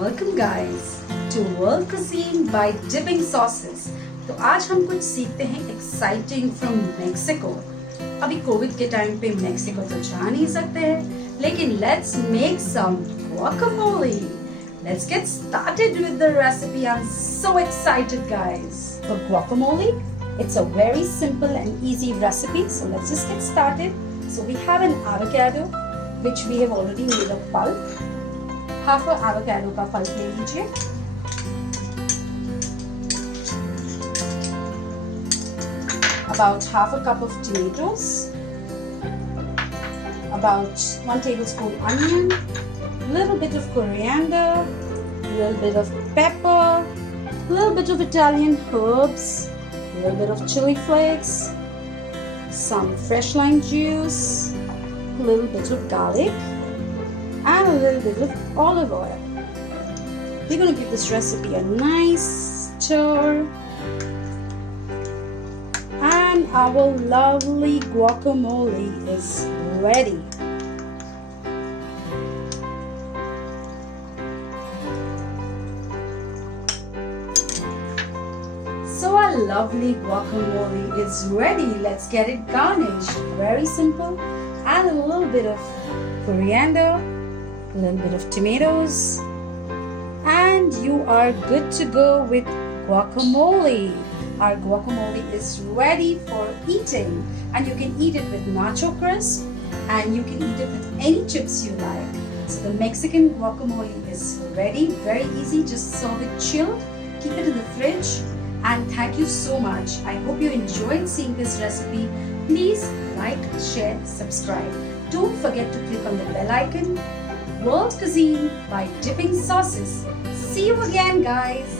Welcome guys to World Cuisine by Dipping Sauces। तो आज हम कुछ सीखते हैं एक्साइटिंग फ्रॉम मेक्सिको। अभी कोविड के टाइम पे मेक्सिको तो जा नहीं सकते हैं, लेकिन let's make some guacamole। Let's get started with the recipe. I'm so excited guys. For guacamole, it's a very simple and easy recipe. So let's just get started. So we have an avocado which we have already made a pulp. Half avocado का pulp ले लीजिए। About half a cup of tomatoes, about 1 tablespoon onion, a little bit of coriander, a little bit of pepper, a little bit of Italian herbs, a little bit of chili flakes, some fresh lime juice, a little bit of garlic, and a little bit of olive oil. We're going to give this recipe a nice stir, and our lovely guacamole is ready. So our lovely guacamole is ready. Let's get it garnished. Very simple. Add a little bit of coriander, a little bit of tomatoes, and you are good to go with guacamole. Our guacamole is ready for eating, and you can eat it with nacho crisp, and you can eat it with any chips you like. So the Mexican guacamole is ready, very easy. Just serve it chilled, keep it in the fridge, and thank you so much. I hope you enjoyed seeing this recipe. Please like, share, subscribe. Don't forget to click on the bell icon. World Cuisine by Dipping Sauces. See you again, guys.